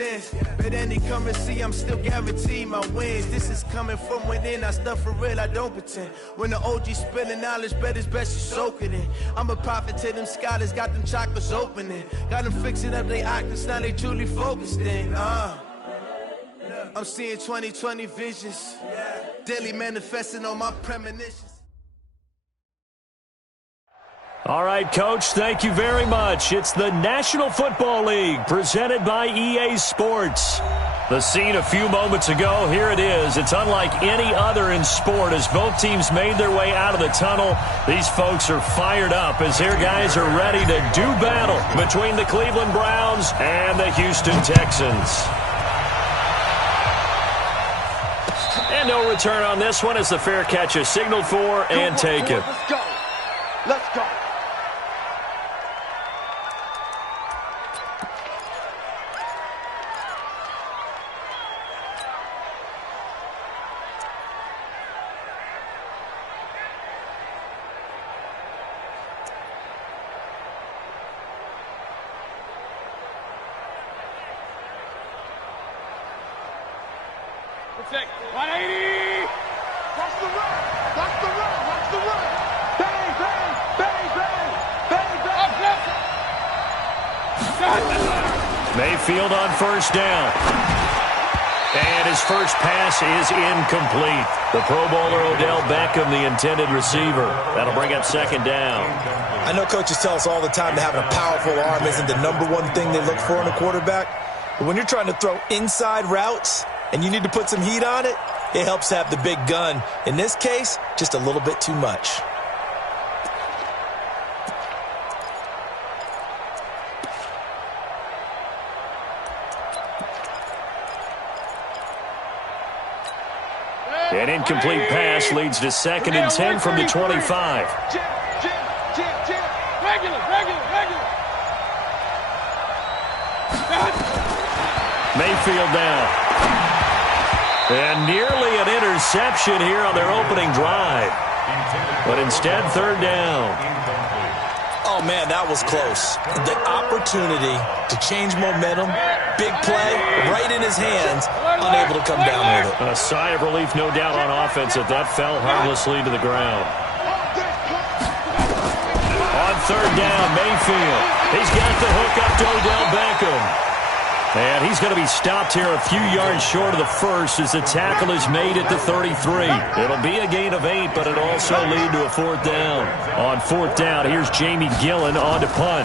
sense. With any currency, I'm still guaranteed my wins. This is coming from within. I stuff for real, I don't pretend. When the OG spilling knowledge, bet it's best you soak it in. I'm a prophet to them scholars, got them chakras opening. Got them fixing up they octaves, now they truly focused in. I'm seeing 2020 visions. Daily manifesting on my premonitions. All right, Coach, thank you very much. It's the National Football League presented by EA Sports. The scene a few moments ago, here it is. It's unlike any other in sport as both teams made their way out of the tunnel. These folks are fired up as their guys are ready to do battle between the Cleveland Browns and the Houston Texans. And no return on this one as the fair catch is signaled for and taken. Let's go. Let's go. Protect. 180. Watch the run. Watch the run. Watch the run. Bang, bang, bang, bang, bang, bang. Mayfield on first down. And his first pass is incomplete. The Pro Bowler Odell Beckham, the intended receiver. That'll bring up second down. I know coaches tell us all the time that having a powerful arm isn't the number one thing they look for in a quarterback. But when you're trying to throw inside routes and you need to put some heat on it, it helps to have the big gun. In this case, just a little bit too much. An incomplete pass leads to 2nd and 10 from the 25. Regular. Mayfield down. And nearly an interception here on their opening drive. But instead, third down. Oh, man, that was close. The opportunity to change momentum, big play, right in his hands, unable to come down with it. A sigh of relief, no doubt, on offense that fell harmlessly to the ground. On third down, Mayfield. He's got the hook up to Odell Beckham. And he's going to be stopped here a few yards short of the first as the tackle is made at the 33. It'll be a gain of 8, but it'll also lead to a fourth down. On fourth down, here's Jamie Gillen on to punt.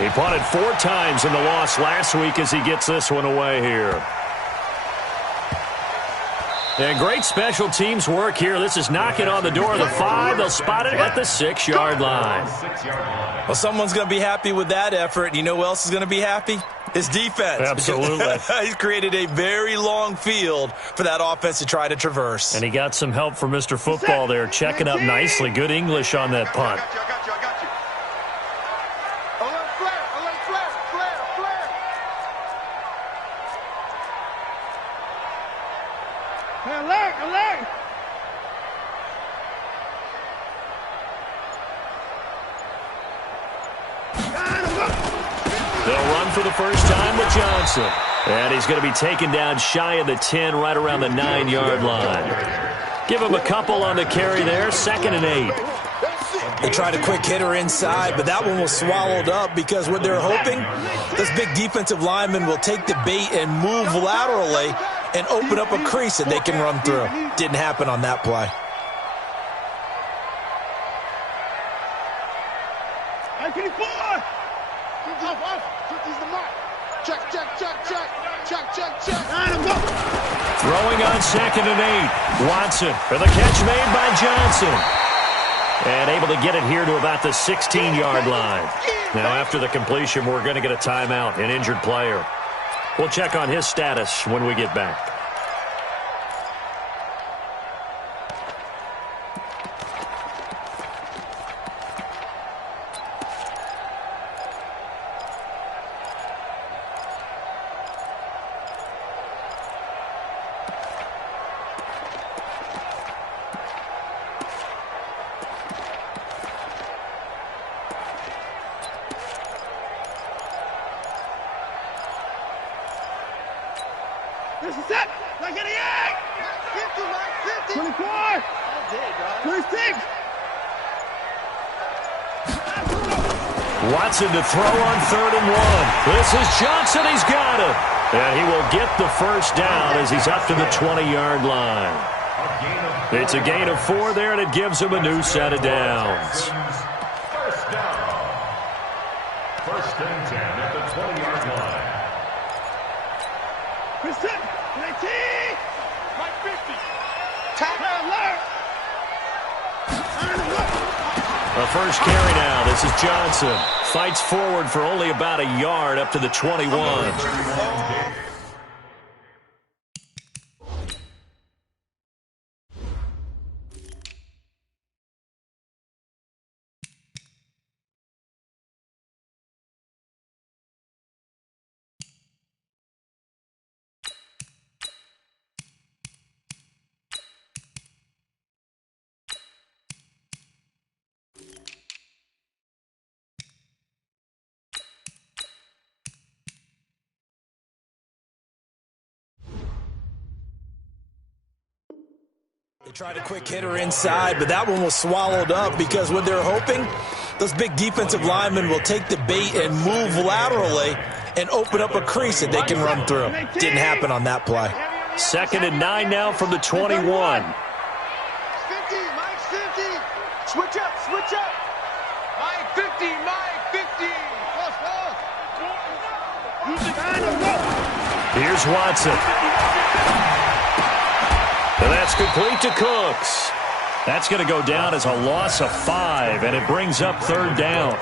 He punted 4 times in the loss last week as he gets this one away here. And great special teams work here. This is knocking on the door of the 5. They'll spot it at the 6-yard line. Well, someone's going to be happy with that effort. You know who else is going to be happy? His defense. Absolutely. He's created a very long field for that offense to try to traverse. And he got some help from Mr. Football there, checking up nicely. Good English on that punt. I got you. Alert flare. Alert. They'll run for the first time with Johnson. And he's going to be taken down shy of the 10, right around the 9-yard line. Give him a couple on the carry there, 2nd and 8. They tried a quick hitter inside, but that one was swallowed up because what they're hoping, this big defensive lineman will take the bait and move laterally and open up a crease that they can run through. Didn't happen on that play. Throwing on 2nd and 8. Watson for the catch made by Johnson. And able to get it here to about the 16-yard line. Now, after the completion, we're going to get a timeout, an injured player. We'll check on his status when we get back. This is it. Like 88. 50, Mike. 50. 24. 26. Watson to throw on 3rd and 1. This is Johnson. He's got it. And he will get the first down as he's up to the 20-yard line. It's a gain of 4 there, and it gives him a new set of downs. First down. 1st and 10 at the 20-yard line. Present. 19. Mike 50. Tackle alert. The first carry now. This is Johnson. Fights forward for only about a yard up to the 21. They tried a quick hitter inside, but that one was swallowed up because when they're hoping, those big defensive linemen will take the bait and move laterally and open up a crease that they can run through. Didn't happen on that play. 2nd and 9 now from the 21. 50, Mike 50. Switch up, switch up. Mike 50, Mike 50. Here's Watson. And that's complete to Cooks. That's going to go down as a loss of 5, and it brings up 3rd down.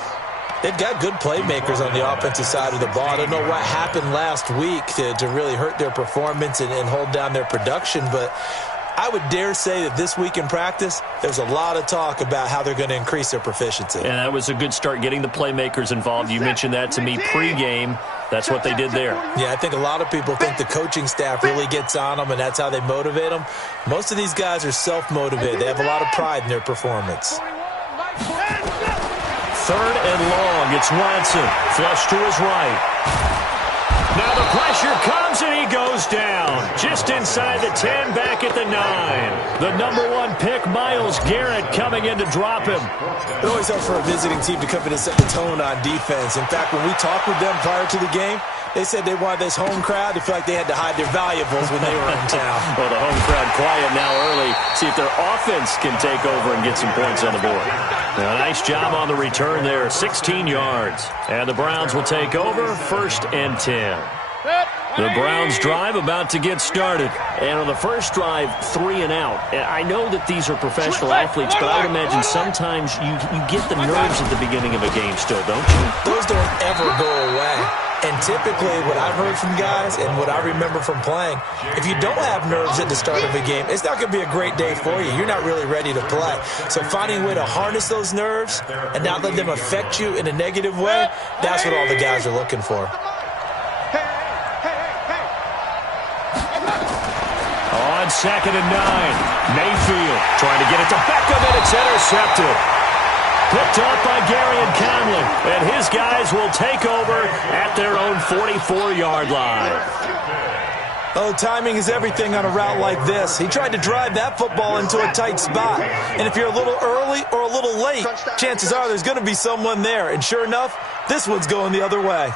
They've got good playmakers on the offensive side of the ball. I don't know what happened last week to really hurt their performance and hold down their production, but I would dare say that this week in practice, there's a lot of talk about how they're going to increase their proficiency. And that was a good start, getting the playmakers involved. You mentioned that to me pregame. That's what they did there. Yeah, I think a lot of people think the coaching staff really gets on them, and that's how they motivate them. Most of these guys are self-motivated. They have a lot of pride in their performance. 3rd and long. It's Watson. Flush to his right. Now the pressure comes, and he goes down. Just inside the 10, back at the 9. The #1 pick, Myles Garrett, coming in to drop him. It always helps for a visiting team to come in and set the tone on defense. In fact, when we talked with them prior to the game, they said they wanted this home crowd to feel like they had to hide their valuables when they were in town. Well, the home crowd quiet now early. See if their offense can take over and get some points on the board. Now, nice job on the return there, 16 yards. And the Browns will take over, 1st and 10. The Browns drive about to get started. And on the first drive, 3 and out. I know that these are professional athletes, but I would imagine sometimes you get the nerves at the beginning of a game still, don't you? Those don't ever go away. And typically what I've heard from guys and what I remember from playing, if you don't have nerves at the start of a game, it's not going to be a great day for you. You're not really ready to play. So finding a way to harness those nerves and not let them affect you in a negative way, that's what all the guys are looking for. On 2nd and 9, Mayfield trying to get it to Beckham, and it's intercepted. Picked up by Gary and Conlon, and his guys will take over at their own 44-yard line. Oh, timing is everything on a route like this. He tried to drive that football into a tight spot. And if you're a little early or a little late, chances are there's going to be someone there. And sure enough, this one's going the other way.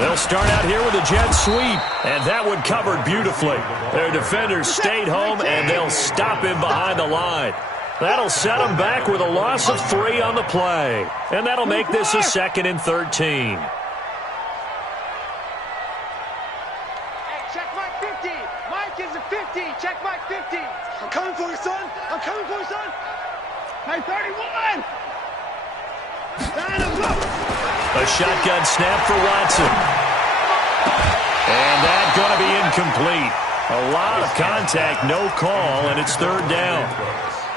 They'll start out here with a jet sweep, and that one covered beautifully. Their defenders stayed home, and they'll stop him behind the line. That'll set them back with a loss of 3 on the play. And that'll make this a 2nd and 13. Hey, check Mike 50. Mike is a 50. Check Mike 50. I'm coming for you, son. I'm coming for you, son. Hey, 31. A shotgun snap for Watson. And that's going to be incomplete. A lot of contact, no call, and it's 3rd down.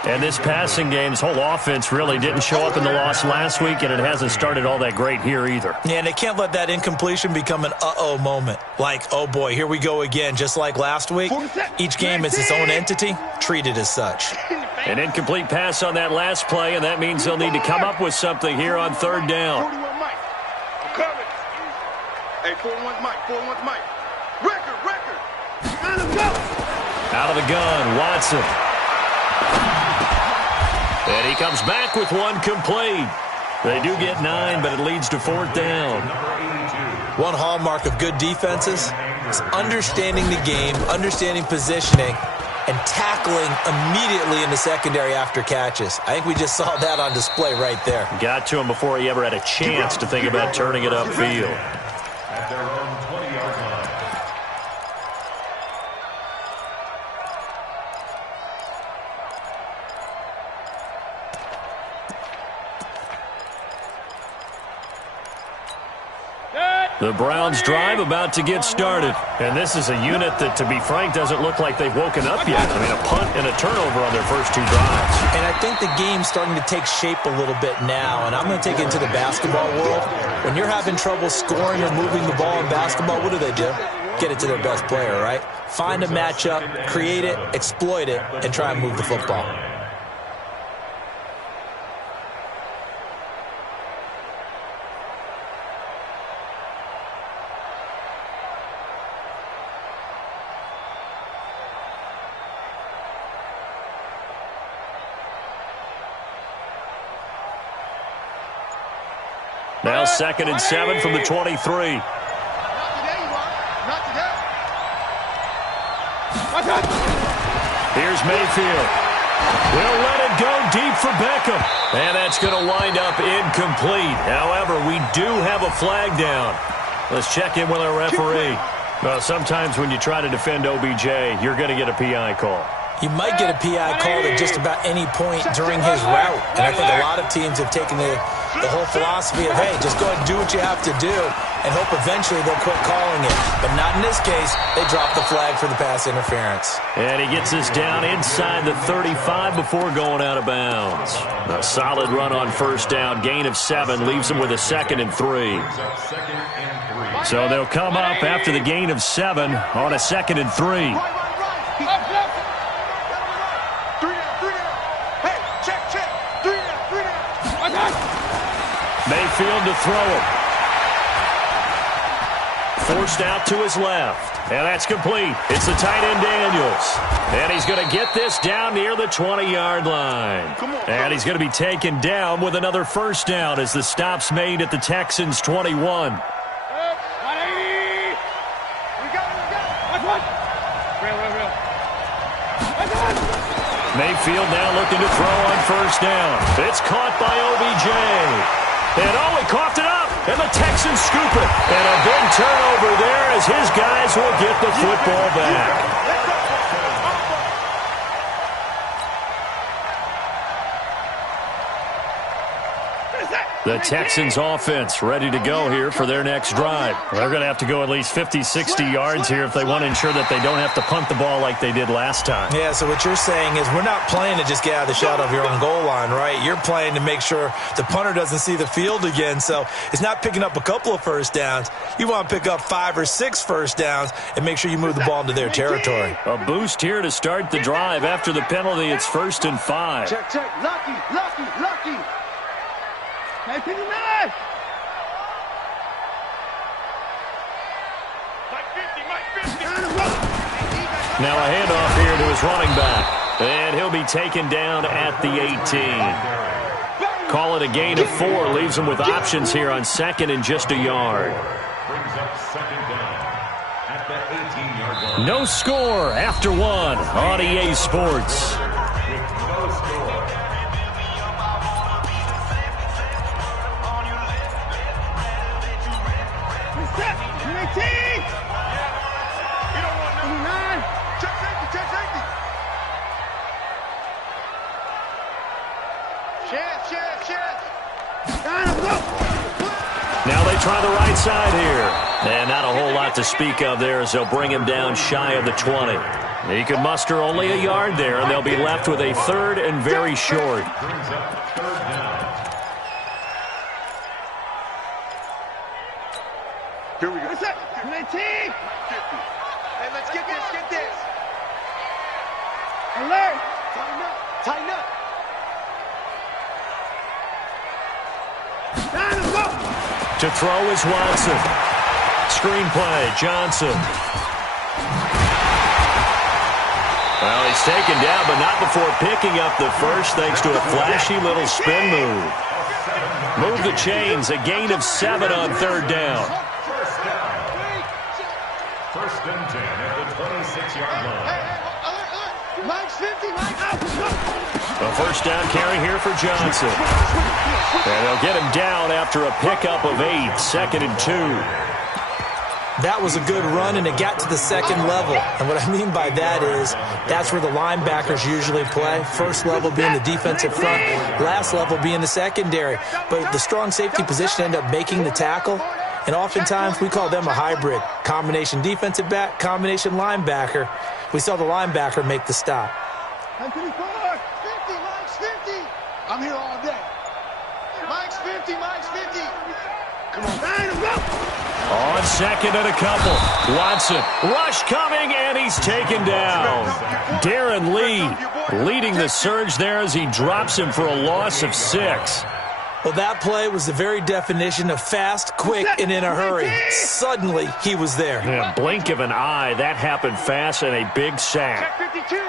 And this passing game, this whole offense really didn't show up in the loss last week, and it hasn't started all that great here either. Yeah, and they can't let that incompletion become an uh-oh moment. Like, oh boy, here we go again, just like last week. Each game is its own entity, treated as such. An incomplete pass on that last play, and that means they'll need to come up with something here on 3rd down. 41 Mike. I'm coming. Hey, 41 Mike. 41 Mike. Record. Out of the gun, Watson. And he comes back with one complete. They do get 9, but it leads to 4th down. One hallmark of good defenses is understanding the game, understanding positioning, and tackling immediately in the secondary after catches. I think we just saw that on display right there. Got to him before he ever had a chance to think about turning it upfield. At their own 20-yard line. The Browns drive about to get started. And this is a unit that, to be frank, doesn't look like they've woken up yet. I mean, a punt and a turnover on their first 2 drives. And I think the game's starting to take shape a little bit now. And I'm going to take it into the basketball world. When you're having trouble scoring or moving the ball in basketball, what do? Get it to their best player, right? Find a matchup, create it, exploit it, and try and move the football. Now 2nd and 7 from the 23. Not today, you are. Not today. Here's Mayfield. We'll let it go deep for Beckham. And that's going to wind up incomplete. However, we do have a flag down. Let's check in with our referee. Well, sometimes when you try to defend OBJ, you're going to get a PI call. You might get a PI called at just about any point during his route. And I think a lot of teams have taken the whole philosophy of, hey, just go ahead and do what you have to do and hope eventually they'll quit calling it. But not in this case. They dropped the flag for the pass interference. And he gets us down inside the 35 before going out of bounds. A solid run on 1st down. Gain of 7 leaves them with a 2nd and 3. So they'll come up after the gain of 7 on a 2nd and 3. Mayfield to throw him. Forced out to his left. And that's complete. It's the tight end Daniels. And he's going to get this down near the 20-yard line. And he's going to be taken down with another 1st down as the stop's made at the Texans' 21. 180. We got it. Real. Mayfield now looking to throw on 1st down. It's caught by OBJ. And he coughed it up, and the Texans scoop it. And a big turnover there as his guys will get the football back. The Texans offense ready to go here for their next drive. They're going to have to go at least 50, 60 yards here if they want to ensure that they don't have to punt the ball like they did last time. Yeah, so what you're saying is we're not playing to just get out of the shadow of your own goal line, right? You're playing to make sure the punter doesn't see the field again. So it's not picking up a couple of 1st downs. You want to pick up 5 or 6 1st downs and make sure you move the ball into their territory. A boost here to start the drive. After the penalty, it's 1st and 5. Check. Lucky. Hey, pick him up! Mike 50. Now a handoff here to his running back. And he'll be taken down at the 18. Call it a gain of 4. Leaves him with options here on 2nd and just a yard. Brings up 2nd down at the 18-yard line. No score after 1 on EA Sports. With no score. Now they try the right side here. And not a whole lot to speak of there as they'll bring him down shy of the 20. He can muster only a yard there, and they'll be left with a 3rd and very short. Brings up 3rd down. Here we go. What's up? Hey, let's get this. Alert! Tighten up. To throw is Watson. screenplay. Johnson. Well, he's taken down, but not before picking up the first thanks to a flashy little spin move. Move the chains, a gain of 7 on third down. First and 10 at the 26-yard line. Mike's 50, Mike. A first down carry here for Johnson. And they'll get him down after a pickup of 8, 2nd and 2. That was a good run, and it got to the second level. And what I mean by that is that's where the linebackers usually play. First level being the defensive front, last level being the secondary. But the strong safety position ended up making the tackle, and oftentimes we call them a hybrid. Combination defensive back, combination linebacker. We saw the linebacker make the stop. 50, Mike's 50. I'm here all day. Mike's 50, Mike's 50. Come on, man, go. On second and a couple. Watson, rush coming, and he's taken down. Darren Lee leading the surge there as he drops him for a loss of 6. Well, that play was the very definition of fast, quick, and in a hurry. Suddenly, he was there. In a blink of an eye, that happened fast, and a big sack. Check 52.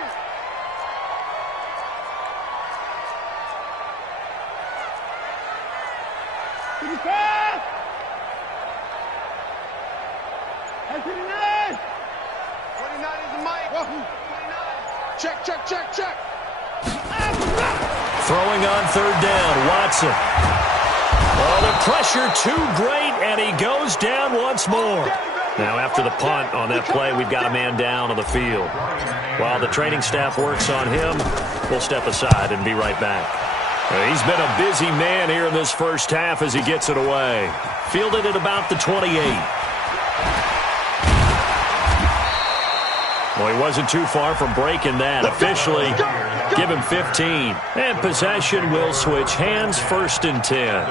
Check. Throwing on third down, Watson. Oh, the pressure too great, and he goes down once more. Now, after the punt on that play, we've got a man down on the field. While the training staff works on him, we'll step aside and be right back. He's been a busy man here in this first half as he gets it away. Fielded at about the 28. Well, he wasn't too far from breaking that. Officially, give him 15. And possession will switch hands, 1st and 10.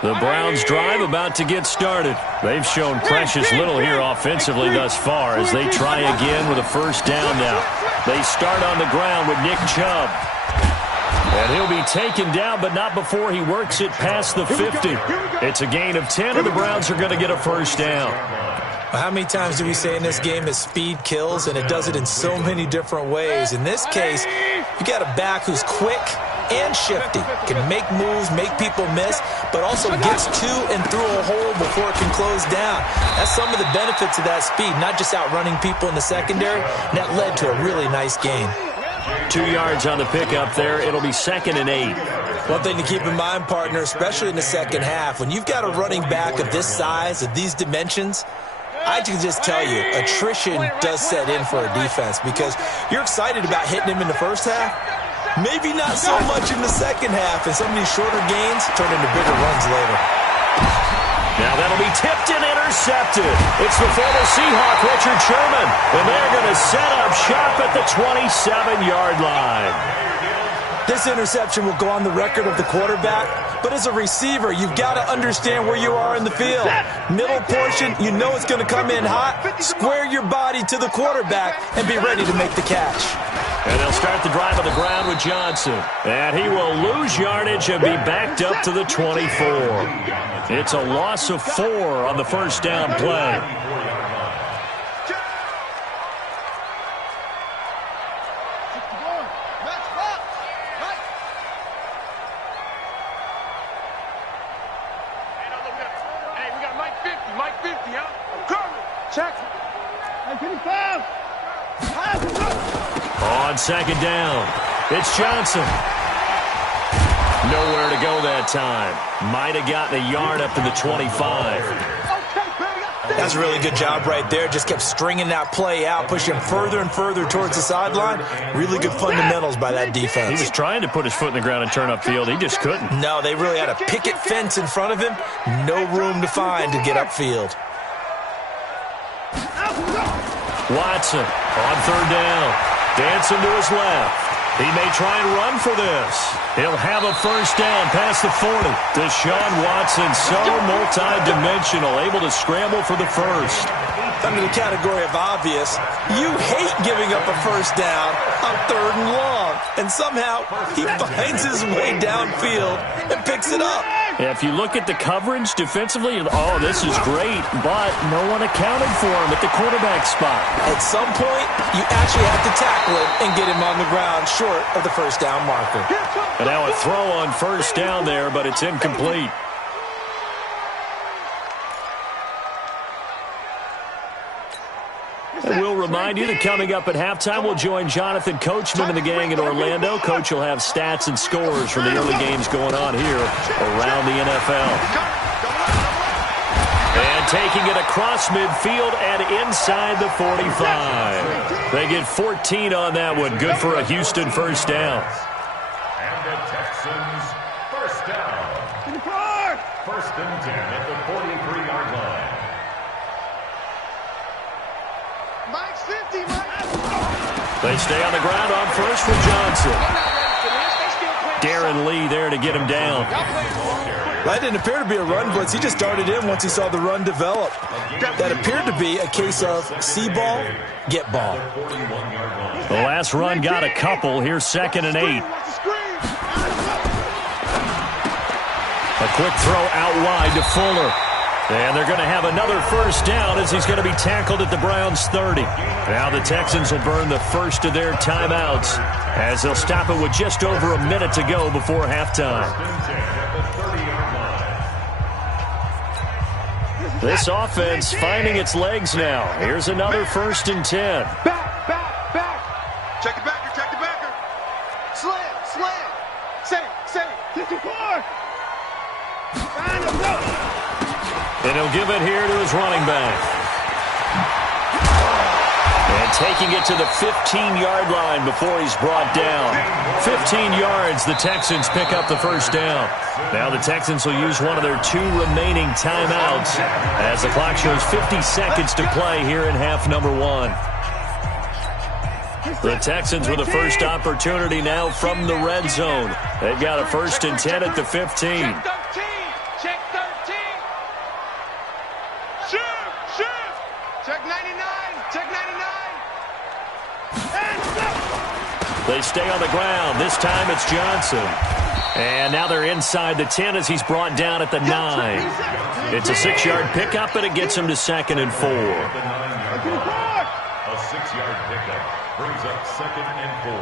The Browns drive about to get started. They've shown precious little here offensively thus far as they try again with a first down now. They start on the ground with Nick Chubb. And he'll be taken down, but not before he works it past the 50. It's a gain of 10, and the Browns are going to get a first down. Well, how many times do we say in this game that speed kills, and it does it in so many different ways? In this case, you got a back who's quick and shifty, can make moves, make people miss, but also gets to and through a hole before it can close down. That's some of the benefits of that speed, not just outrunning people in the secondary, and that led to a really nice gain. 2 yards on the pickup there. It'll be 2nd and 8. One thing to keep in mind, partner, especially in the second half, when you've got a running back of this size, of these dimensions, I can just tell you, attrition does set in for a defense because you're excited about hitting him in the first half. Maybe not so much in the second half, and some of these shorter gains turn into bigger runs later. Now that'll be tipped and intercepted. It's the former Seahawk, Richard Sherman, and they're going to set up shop at the 27-yard line. This interception will go on the record of the quarterback, but as a receiver, you've got to understand where you are in the field. Middle portion, you know it's going to come in hot. Square your body to the quarterback and be ready to make the catch. And they'll start the drive on the ground with Johnson. And he will lose yardage and be backed up to the 24. It's a loss of 4 on the first down play. Hey, we got Mike 50, huh? Check. Mike 55. On second down, it's Johnson. Nowhere to go that time. Might have gotten a yard up to the 25. That's a really good job right there. Just kept stringing that play out, pushing further and further towards the sideline. Really good fundamentals by that defense. He was trying to put his foot in the ground and turn upfield. He just couldn't. No, they really had a picket fence in front of him. No room to find to get upfield. Watson on third down. Dancing to his left. He may try and run for this. He'll have a first down past the 40. Deshaun Watson, so multi-dimensional, able to scramble for the first. under the category of obvious. You hate giving up a first down on 3rd and long. And somehow he finds his way downfield and picks it up. Yeah, if you look at the coverage defensively, oh, this is great, but no one accounted for him at the quarterback spot. At some point, you actually have to tackle him and get him on the ground short of the first down marker. And now a throw on first down there, but it's incomplete. And we'll remind you that coming up at halftime, we'll join Jonathan Coachman and the gang in Orlando. Coach will have stats and scores from the early games going on here around the NFL. And taking it across midfield and inside the 45. They get 14 on that one. Good for a Houston first down. And the Texans first down. First and 10 at the 43-yard line. They stay on the ground on first for Johnson. Darren Lee there to get him down. That didn't appear to be a run blitz. He just darted in once he saw the run develop. That appeared to be a case of see ball, get ball. The last run got a couple. Here's 2nd and 8. A quick throw out wide to Fuller. And they're going to have another first down as he's going to be tackled at the Browns' 30. Now the Texans will burn the first of their timeouts as they'll stop it with just over a minute to go before halftime. This offense finding its legs now. Here's another 1st and 10. Back. Check the backer. Slam. Say. 54. And he'll give it here to his running back. And taking it to the 15-yard line before he's brought down. 15 yards, the Texans pick up the first down. Now the Texans will use one of their 2 remaining timeouts as the clock shows 50 seconds to play here in half number 1. The Texans with a first opportunity now from the red zone. They've got a 1st and 10 at the 15. Check 13. Shoot. Check 99. They stay on the ground. This time it's Johnson. And now they're inside the 10 as he's brought down at the 9. It's a 6-yard pickup, and it gets him to 2nd and 4. A 6-yard pickup brings up 2nd and 4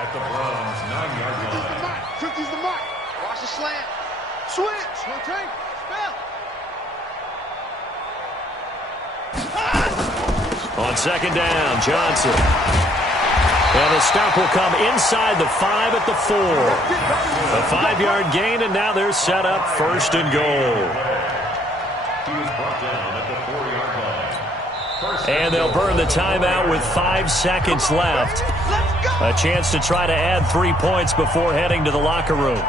at the Browns' 9-yard line. 50's the mark. Watch the slant. Switch. Rotate. Spell. On 2nd down, Johnson. And the stop will come inside the 5 at the 4. A 5-yard gain, and now they're set up 1st and goal. He was brought down at the 4-yard line. And they'll burn the timeout with 5 seconds left. A chance to try to add 3 points before heading to the locker room.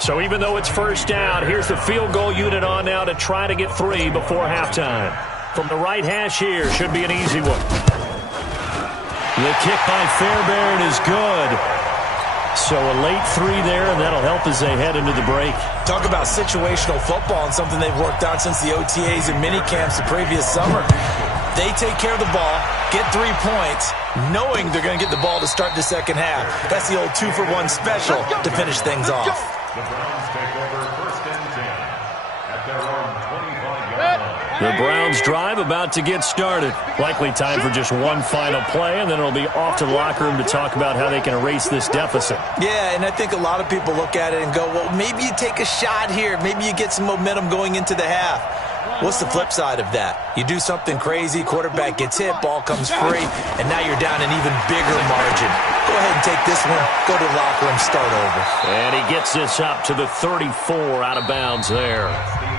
So even though it's first down, here's the field goal unit on now to try to get 3 before halftime. From the right hash here, should be an easy one. The kick by Fairbairn is good. So a late 3 there, and that'll help as they head into the break. Talk about situational football and something they've worked on since the OTAs and mini camps the previous summer. They take care of the ball, get 3 points, knowing they're going to get the ball to start the second half. That's the old 2-for-1 special to finish things off. The Browns take over 1st and 10 at their own 25-yard line. The Browns drive about to get started. Likely time for just one final play, and then it'll be off to the locker room to talk about how they can erase this deficit. Yeah, and I think a lot of people look at it and go, well, maybe you take a shot here. Maybe you get some momentum going into the half. What's the flip side of that? You do something crazy, quarterback gets hit, ball comes free, and now you're down an even bigger margin. Go ahead and take this one, go to the locker room, start over. And he gets this up to the 34 out of bounds there.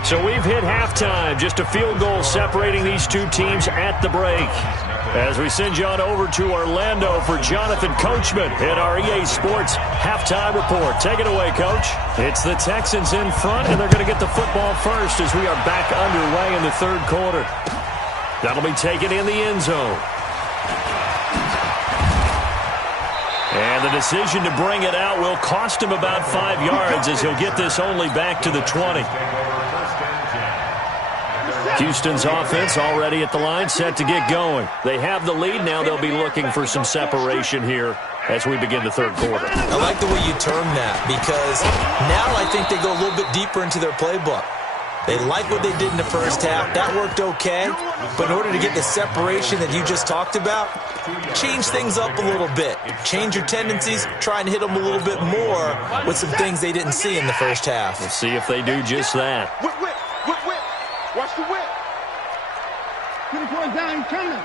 So we've hit halftime, just a field goal separating these 2 teams at the break. As we send you on over to Orlando for Jonathan Coachman in our EA Sports halftime report. Take it away, Coach. It's the Texans in front, and they're going to get the football first as we are back underway in the 3rd quarter. That'll be taken in the end zone. And the decision to bring it out will cost him about 5 yards as he'll get this only back to the 20. Houston's offense already at the line, set to get going. They have the lead. Now they'll be looking for some separation here as we begin the third quarter. I like the way you term that, because now I think they go a little bit deeper into their playbook. They like what they did in the first half. That worked okay. But in order to get the separation that you just talked about, change things up a little bit. Change your tendencies. Try and hit them a little bit more with some things they didn't see in the first half. We'll see if they do just that. Whip, whip, whip, whip. Watch the whip. Get the point down, he's coming.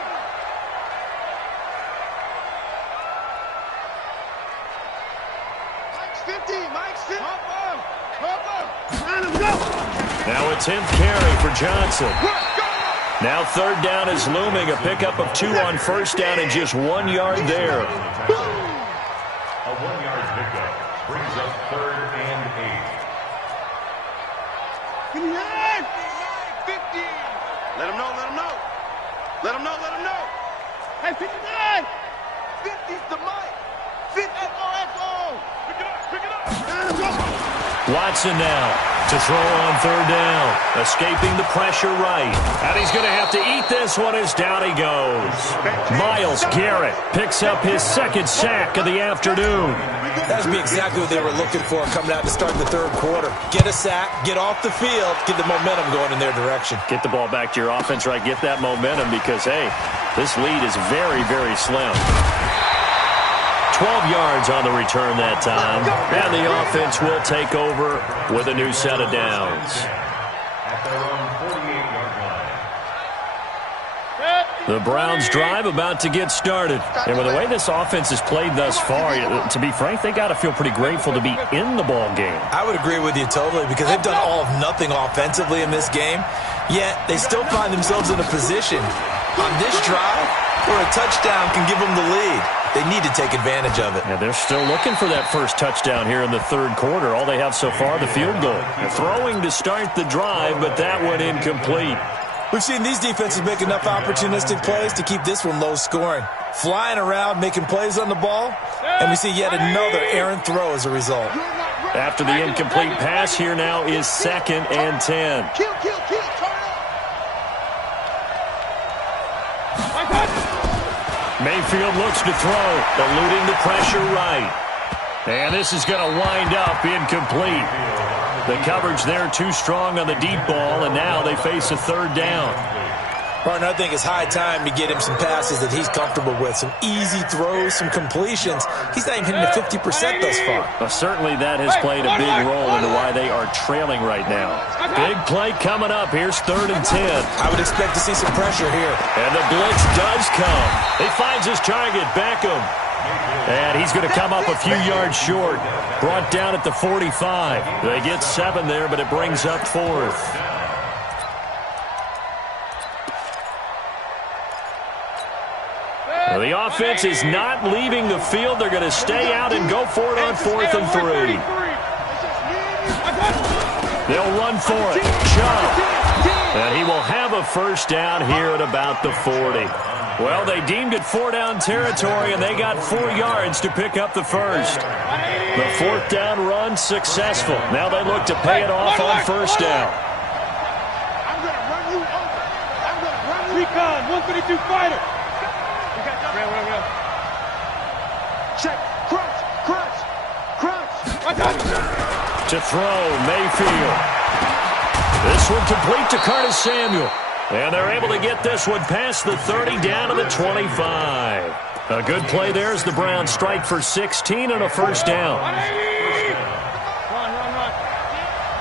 Mike's 50, Mike's 50. Hop up. Let him go. Now a 10th carry for Johnson. Now third down is looming. A pickup of 2 on first down and just 1 yard there. A 1-yard pickup brings up 3rd and 8. 50. Let him know, let him know. Let him know, let him know. Hey, 59. 50's the mic. 50. F-O-F-O. Pick it up, pick it up. Let him go. Watson now to throw on third down. Escaping the pressure right. And he's going to have to eat this one as down he goes. Myles Garrett picks up his 2nd sack of the afternoon. That would be exactly what they were looking for coming out to start the third quarter. Get a sack, get off the field, get the momentum going in their direction. Get the ball back to your offense, right? Get that momentum because, hey, this lead is very, very slim. 12 yards on the return that time. And the offense will take over with a new set of downs. At their own 48-yard line. The Browns drive about to get started. And with the way this offense has played thus far, to be frank, they got to feel pretty grateful to be in the ball game. I would agree with you totally, because they've done all of nothing offensively in this game, yet they still find themselves in a position on this drive where a touchdown can give them the lead. They need to take advantage of it. Yeah, they're still looking for that first touchdown here in the third quarter. All they have so far, the field goal. They're throwing to start the drive, but that one incomplete. We've seen these defenses make enough opportunistic plays to keep this one low scoring. Flying around, making plays on the ball, and we see yet another errant throw as a result. After the incomplete pass, here now is 2nd and 10. Kill, kill, kill. Turn up. Mayfield looks to throw, eluding the pressure right. And this is going to wind up incomplete. The coverage there too strong on the deep ball, and now they face a third down. Partner, I think it's high time to get him some passes that he's comfortable with. Some easy throws, some completions. He's not even hitting the 50% thus far. Well, certainly that has played a big role into why they are trailing right now. Big play coming up. Here's 3rd and 10. I would expect to see some pressure here. And the blitz does come. He finds his target, Beckham. And he's going to come up a few yards short. Brought down at the 45. They get 7 there, but it brings up 4th. Well, the offense is not leaving the field. They're going to stay out and go for it on 4th and 3. They'll run for it. Chubb. And he will have a first down here at about the 40. Well, they deemed it 4-down territory, and they got 4 yards to pick up the first. The 4th down run successful. Now they look to pay it off on first down. I'm going to run you over. I'm going to run you. Recon, 152 fighter. Real. Check. Crunch. To throw, Mayfield. This one complete to Curtis Samuel. And they're able to get this one past the 30 down to the 25. A good play there as the Browns strike for 16 and a first down. Run.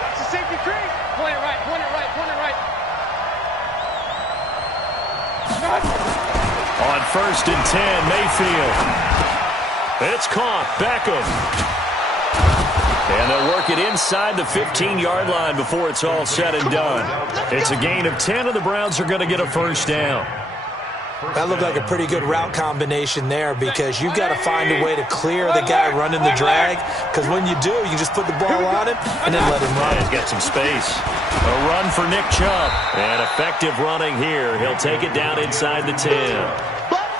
That's a safety creep. Point it right. On 1st and 10, Mayfield. It's caught. Beckham. And they'll work it inside the 15-yard line before it's all said and done. It's a gain of 10, and the Browns are going to get a first down. That looked like a pretty good route combination there, because you've got to find a way to clear the guy running the drag, because when you do, you just put the ball on him and then let him run. He's got some space. A run for Nick Chubb. And effective running here. He'll take it down inside the 10.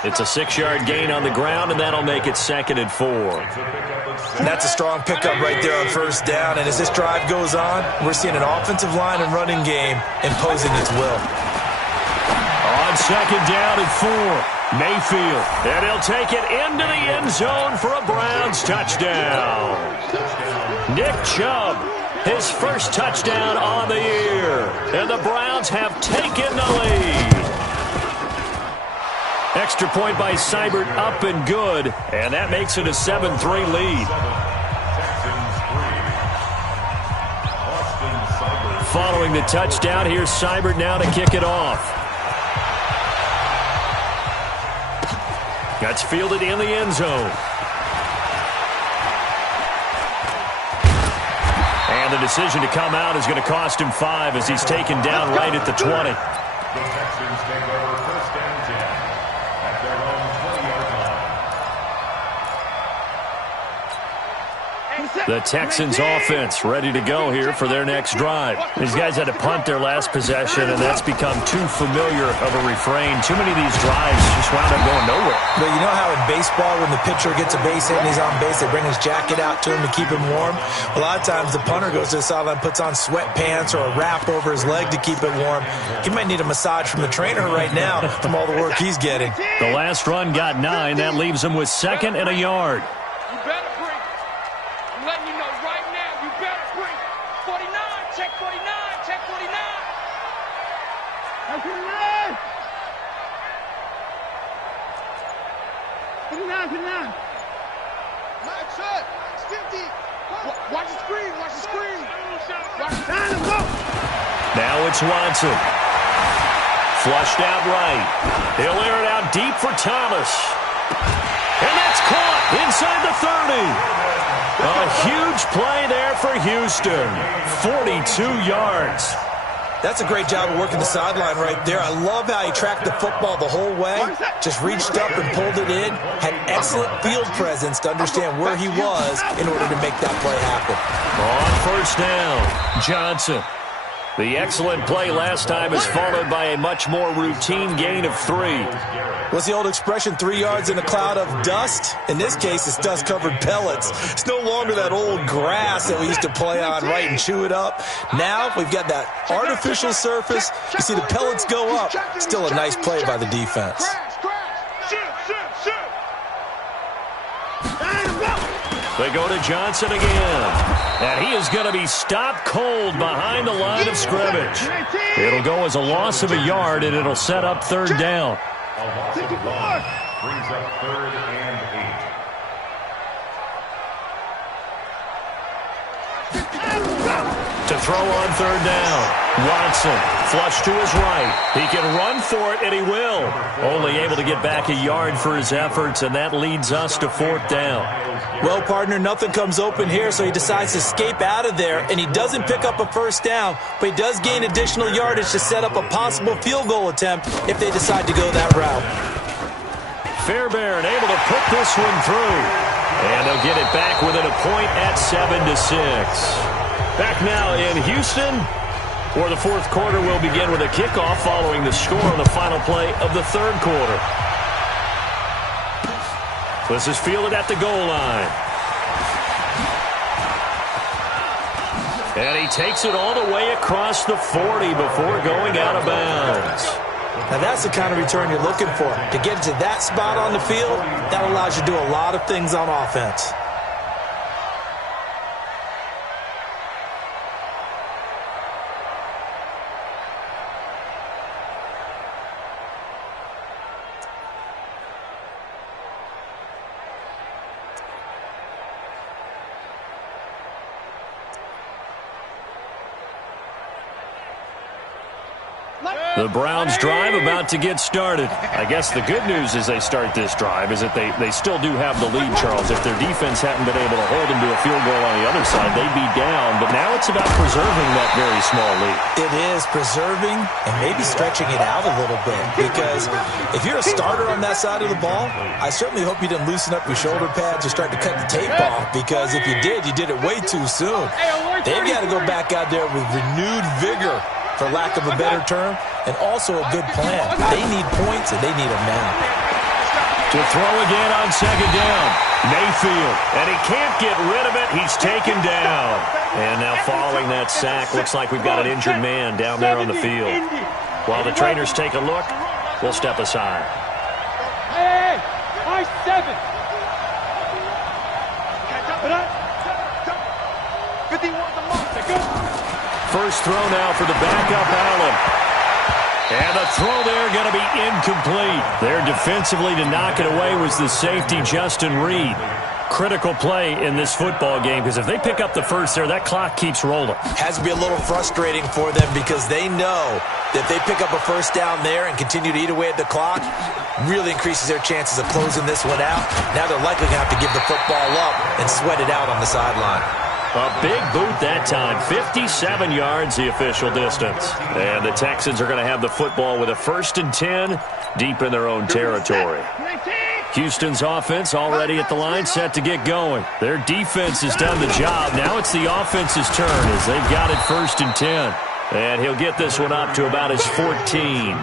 It's a 6-yard gain on the ground, and that'll make it 2nd and 4. And that's a strong pickup right there on first down. And as this drive goes on, we're seeing an offensive line and running game imposing its will. On 2nd down and 4, Mayfield. And he'll take it into the end zone for a Browns touchdown. Nick Chubb, his first touchdown on the year. And the Browns have taken the lead. Extra point by Seibert, up and good. And that makes it a 7-3 lead. Following the touchdown, here's Seibert now to kick it off. That's fielded in the end zone. And the decision to come out is going to cost him 5 as he's taken down right at the 20. The Texans take over 1st and 10 at their own 20-yard line. The Texans offense ready to go here for their next drive. These guys had to punt their last possession, and that's become too familiar of a refrain. Too many of these drives just wound up going nowhere. But you know how in baseball, when the pitcher gets a base hit and he's on base, they bring his jacket out to him to keep him warm? A lot of times the punter goes to the sideline, puts on sweatpants or a wrap over his leg to keep it warm. He might need a massage from the trainer right now from all the work he's getting. The last run got 9. That leaves him with 2nd and a yard. You better breathe. I'm letting you know right now, you better breathe. 49, check 49, check 49. Check 49. 49, 49. Max up. Max 50. Watch the screen, watch the screen. Watch the time. Let's go. Now it's Watson. Flushed out right. He'll air it out deep for Thomas. And that's caught inside the 30. A huge play there for Houston. 42 yards. That's a great job of working the sideline right there. I love how he tracked the football the whole way. Just reached up and pulled it in. Had excellent field presence to understand where he was in order to make that play happen. On first down, Johnson. The excellent play last time is followed by a much more routine gain of 3. What's the old expression, 3 yards in a cloud of dust? In this case, it's dust-covered pellets. It's no longer that old grass that we used to play on, right, and chew it up. Now we've got that artificial surface. You see the pellets go up. Still a nice play by the defense. They go to Johnson again. And he is going to be stopped cold behind the line of scrimmage. It'll go as a loss of a yard, and it'll set up 3rd down. A loss of 1 brings up 3rd and 8. To throw on 3rd down. Watson, flush to his right. He can run for it, and he will. Only able to get back a yard for his efforts, and that leads us to 4th down. Well, partner, nothing comes open here, so he decides to escape out of there, and he doesn't pick up a first down, but he does gain additional yardage to set up a possible field goal attempt if they decide to go that route. Fairbairn able to put this one through, and they'll get it back within a point at 7-6. Back now in Houston, where the 4th quarter will begin with a kickoff following the score on the final play of the 3rd quarter. This is fielded at the goal line. And he takes it all the way across the 40 before going out of bounds. Now that's the kind of return you're looking for. To get to that spot on the field, that allows you to do a lot of things on offense. The Browns drive about to get started. I guess the good news as they start this drive is that they still do have the lead, Charles. If their defense hadn't been able to hold them to a field goal on the other side, they'd be down. But now it's about preserving that very small lead. It is preserving and maybe stretching it out a little bit. Because if you're a starter on that side of the ball, I certainly hope you didn't loosen up your shoulder pads or start to cut the tape off. Because if you did, you did it way too soon. They've got to go back out there with renewed vigor, for lack of a better term, and also a good plan. They need points, and they need them now. To throw again on second down. Mayfield. And he can't get rid of it. He's taken down. And now following that sack, looks like we've got an injured man down there on the field. While the trainers take a look, we'll step aside. Hey, I 7. 51's a monster. First throw now for the backup Allen. And the throw there going to be incomplete. There defensively to knock it away was the safety, Justin Reed. Critical play in this football game because if they pick up the first there, that clock keeps rolling. Has to be a little frustrating for them because they know that if they pick up a first down there and continue to eat away at the clock, really increases their chances of closing this one out. Now they're likely going to have to give the football up and sweat it out on the sideline. A big boot that time. 57 yards the official distance. And the Texans are going to have the football with a 1st and 10 deep in their own territory. Houston's offense already at the line, set to get going. Their defense has done the job. Now it's the offense's turn as they've got it 1st and 10. And he'll get this one up to about his 14.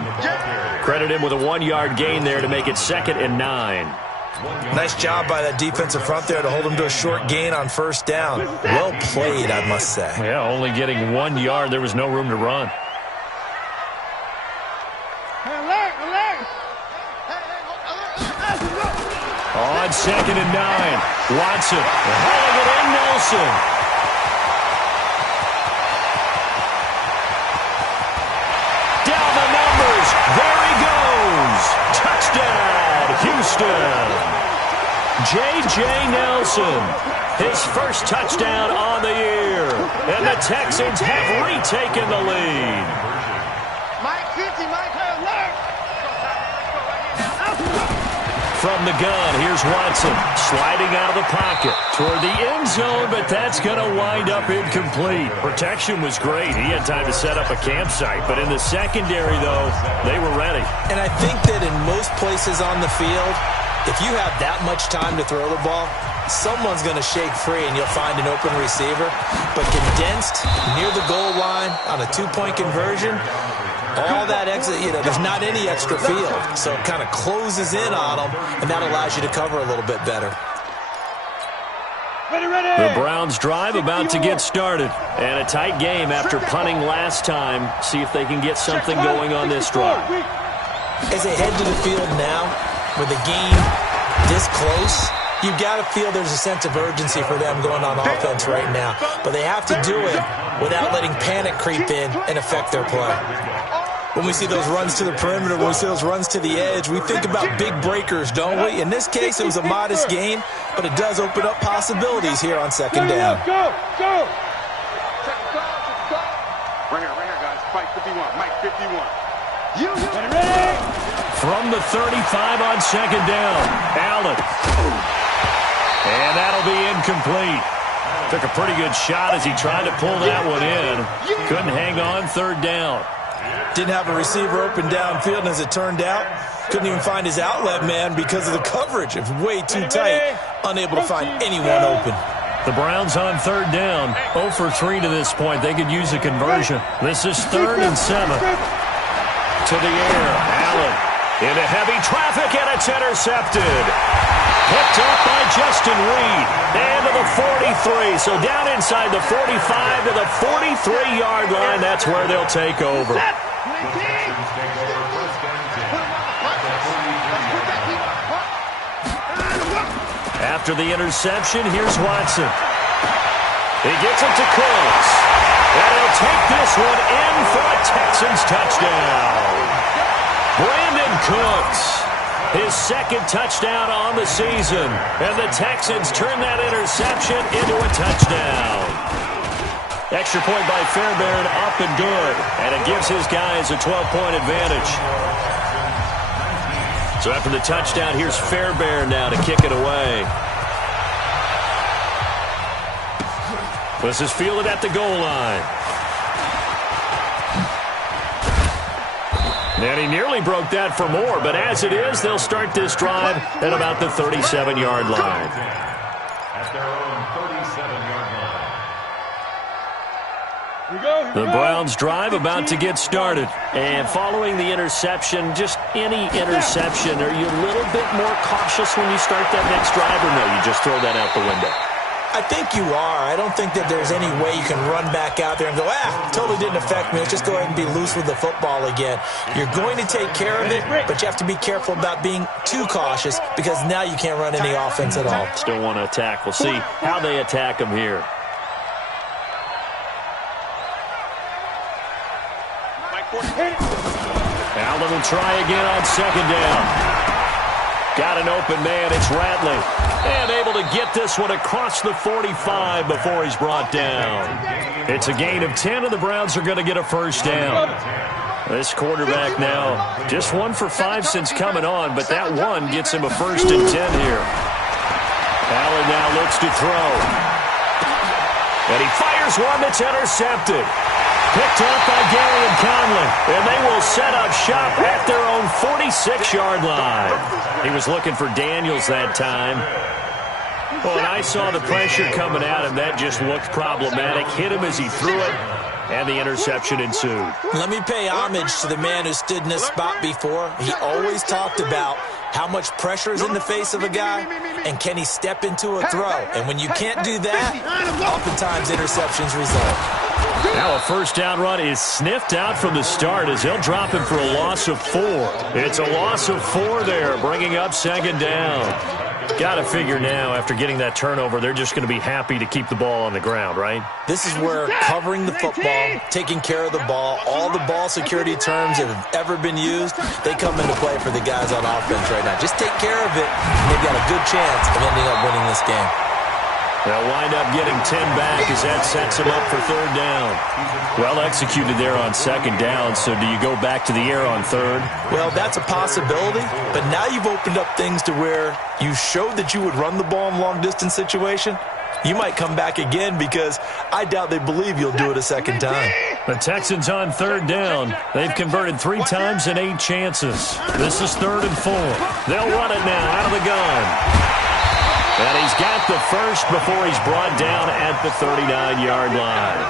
Credit him with a 1-yard gain there to make it 2nd and 9. Nice job by that defensive front there to hold him to a short gain on 1st down. Well played, I must say. Yeah, only getting 1 yard. There was no room to run. Alert! On 2nd and 9. Watson. Hauling it in, Nelson. Down the numbers. There he goes. Touchdown, Houston. J.J. Nelson, his first touchdown on the year. And the Texans have retaken the lead. Mike 50, Mike, alert! From the gun, here's Watson, sliding out of the pocket toward the end zone, but that's going to wind up incomplete. Protection was great. He had time to set up a campsite, but in the secondary, though, they were ready. And I think that in most places on the field, if you have that much time to throw the ball, someone's going to shake free and you'll find an open receiver. But condensed near the goal line on a 2-point conversion, all that extra, there's not any extra field. So it kind of closes in on them, and that allows you to cover a little bit better. The Browns drive about to get started. And a tight game after punting last time. See if they can get something going on this drive. As they head to the field now, with the game this close, you've got to feel there's a sense of urgency for them going on offense right now. But they have to do it without letting panic creep in and affect their play. When we see those runs to the perimeter, when we see those runs to the edge, we think about big breakers, don't we? In this case, it was a modest gain, but it does open up possibilities here on 2nd down. Go! Right here, guys. Mike 51, Mike 51. From the 35 on 2nd down, Allen. And that'll be incomplete. Took a pretty good shot as he tried to pull that one in. Couldn't hang on 3rd down. Didn't have a receiver open downfield, and as it turned out, couldn't even find his outlet man because of the coverage. It was way too tight, unable to find anyone open. The Browns on 3rd down, 0 for 3 to this point. They could use a conversion. This is 3rd and 7. To the air, Allen into heavy traffic, and it's intercepted. Picked up by Justin Reed. And to the 43. So down inside the 45 to the 43-yard line. That's where they'll take over. After the interception, here's Watson. He gets it to Cooks. And he'll take this one in for a Texans touchdown. Brandon Cooks, his 2nd touchdown on the season. And the Texans turn that interception into a touchdown. Extra point by Fairbairn, up and good. And it gives his guys a 12-point advantage. So after the touchdown, here's Fairbairn now to kick it away. This is fielded at the goal line. And he nearly broke that for more, but as it is, they'll start this drive at about the 37-yard line. At their own 37-yard line. The Browns drive about to get started. And following the interception, just any interception, are you a little bit more cautious when you start that next drive, or no, you just throw that out the window? I think you are. I don't think that there's any way you can run back out there and go, totally didn't affect me. Let's just go ahead and be loose with the football again. You're going to take care of it, but you have to be careful about being too cautious because now you can't run any offense at all. Still want to attack. We'll see how they attack them here. Allen will try again on second down. Got an open man. It's Ratley. And able to get this one across the 45 before he's brought down. It's a gain of 10, and the Browns are going to get a first down. This quarterback now just 1 for 5 since coming on, but that one gets him a 1st and 10 here. Allen now looks to throw. And he fires one that's intercepted. Picked up by Gary and Conley. And they will set up shop at their own 46-yard line. He was looking for Daniels that time. Well, and I saw the pressure coming at him. That just looked problematic. Hit him as he threw it, and the interception ensued. Let me pay homage to the man who stood in this spot before. He always talked about how much pressure is in the face of a guy, and can he step into a throw. And when you can't do that, oftentimes interceptions result. Now a first down run is sniffed out from the start as they'll drop him for a loss of 4. It's a loss of 4 there, bringing up second down. Got to figure now, after getting that turnover, they're just going to be happy to keep the ball on the ground, right? This is where covering the football, taking care of the ball, all the ball security terms that have ever been used, they come into play for the guys on offense right now. Just take care of it, and they've got a good chance of ending up winning this game. They'll wind up getting 10 back as that sets him up for third down. Well executed there on second down, so do you go back to the air on third? Well, that's a possibility, but now you've opened up things to where you showed that you would run the ball in long-distance situation. You might come back again because I doubt they believe you'll do it a second time. The Texans on third down. They've converted 3 times in 8 chances. This is 3rd and 4. They'll run it now out of the gun. And he's got the first before he's brought down at the 39-yard line.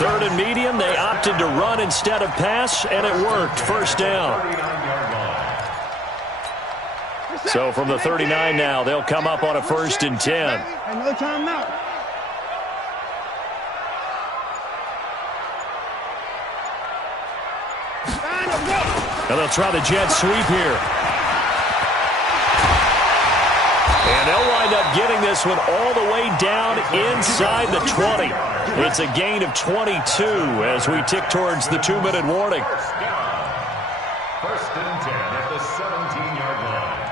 3rd and medium, they opted to run instead of pass, and it worked. First down. So from the 39 now, they'll come up on a 1st and 10. Another timeout. And they'll try the jet sweep here. And they'll wind up getting this one all the way down inside the 20. It's a gain of 22 as we tick towards the 2-minute warning. 1st and 10 at the 17-yard line.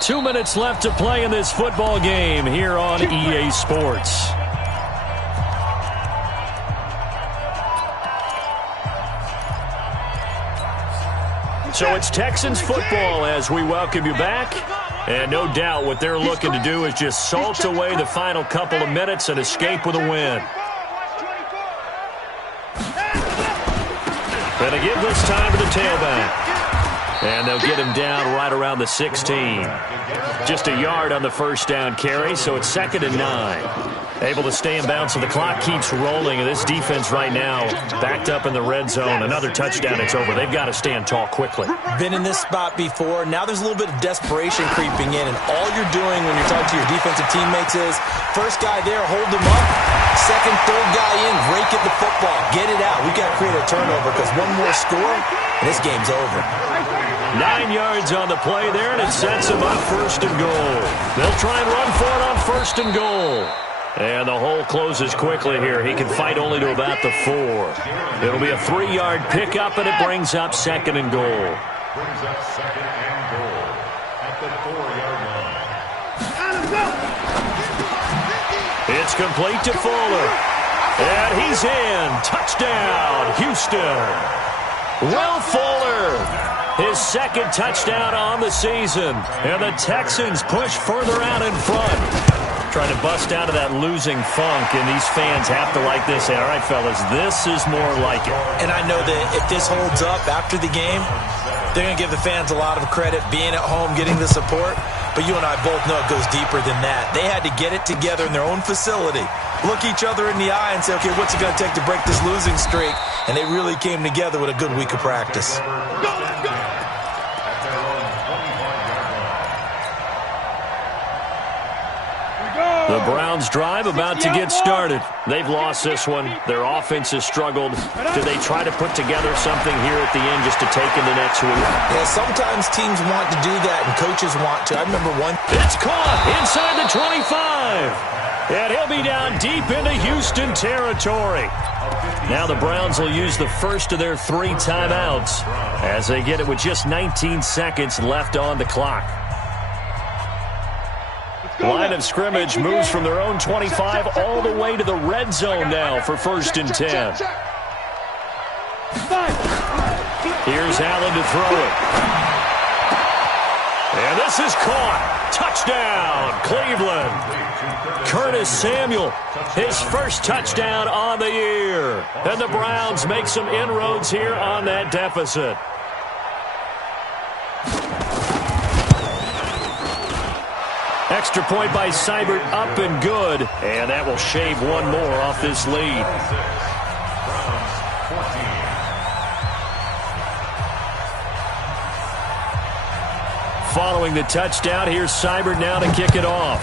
2 minutes left to play in this football game here on EA Sports. So it's Texans football as we welcome you back. And no doubt what they're looking to do is just salt away the final couple of minutes and escape with a win. And they give this time to the tailback. And they'll get him down right around the 16. Just a yard on the first down carry, so it's 2nd and 9. Able to stay in bounds, so the clock keeps rolling. And this defense right now backed up in the red zone. Another touchdown, it's over. They've got to stand tall quickly. Been in this spot before. Now there's a little bit of desperation creeping in. And all you're doing when you're talking to your defensive teammates is, first guy there, hold him up. Second, third guy in, rake at the football. Get it out. We've got to create a turnover because one more score, and this game's over. 9 yards on the play there, and it sets him up 1st and goal. They'll try and run for it on 1st and goal. And the hole closes quickly here. He can fight only to about the 4. It'll be a 3-yard pickup, and it brings up 2nd and goal. Brings up 2nd and goal at the 4-yard line. It's complete to Fuller. And he's in. Touchdown, Houston. Will Fuller, his 2nd touchdown on the season. And the Texans push further out in front. Trying to bust out of that losing funk, and these fans have to like this. Say, all right, fellas, this is more like it. And I know that if this holds up after the game, they're going to give the fans a lot of credit being at home, getting the support. But you and I both know it goes deeper than that. They had to get it together in their own facility look each other in the eye and say, okay, what's it going to take to break this losing streak? And they really came together with a good week of practice. The Browns drive about to get started. They've lost this one. Their offense has struggled. Do they try to put together something here at the end just to take in the next week? Yeah, sometimes teams want to do that and coaches want to. I remember one. It's caught inside the 25. And he'll be down deep into Houston territory. Now the Browns will use the first of their 3 timeouts as they get it with just 19 seconds left on the clock. Line of scrimmage moves from their own 25 all the way to the red zone now for 1st and 10. Here's Allen to throw it. And this is caught. Touchdown, Cleveland. Curtis Samuel, his first touchdown on the year. And the Browns make some inroads here on that deficit. Extra point by Seibert, up and good. And that will shave one more off this lead. Following the touchdown, here's Seibert now to kick it off.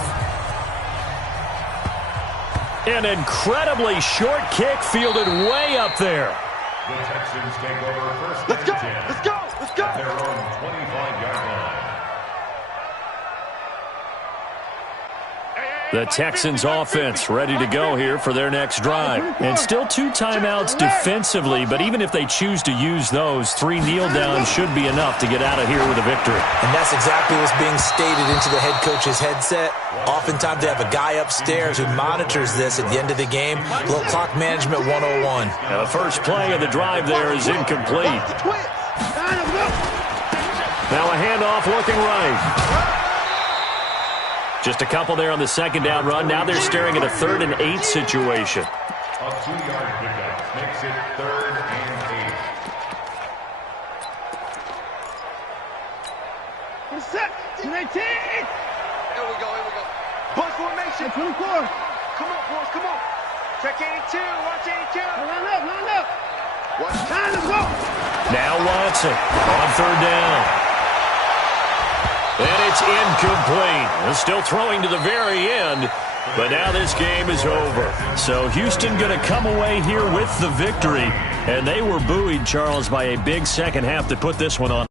An incredibly short kick fielded way up there. The Texans take over 1st Let's and go, 10. let's go, let's go. At their own 25-yard line. The Texans offense ready to go here for their next drive. And still 2 timeouts defensively, but even if they choose to use those, 3 kneel downs should be enough to get out of here with a victory. And that's exactly what's being stated into the head coach's headset. Oftentimes they have a guy upstairs who monitors this at the end of the game. Little clock management 101. Now the first play of the drive there is incomplete. Now a handoff looking right. Just a couple there on the second down run. Now they're staring at a 3rd and 8 situation. A 2-yard pickup makes it 3rd and 8. Set. 19. Here we go. Bunch formation. 24. Come on, boys, come on. Check 82, watch 82. Line up. Watch. Time to go. Now Watson on 3rd down. And it's incomplete. Still throwing to the very end, but now this game is over. So Houston going to come away here with the victory. And they were buoyed, Charles, by a big second half to put this one on.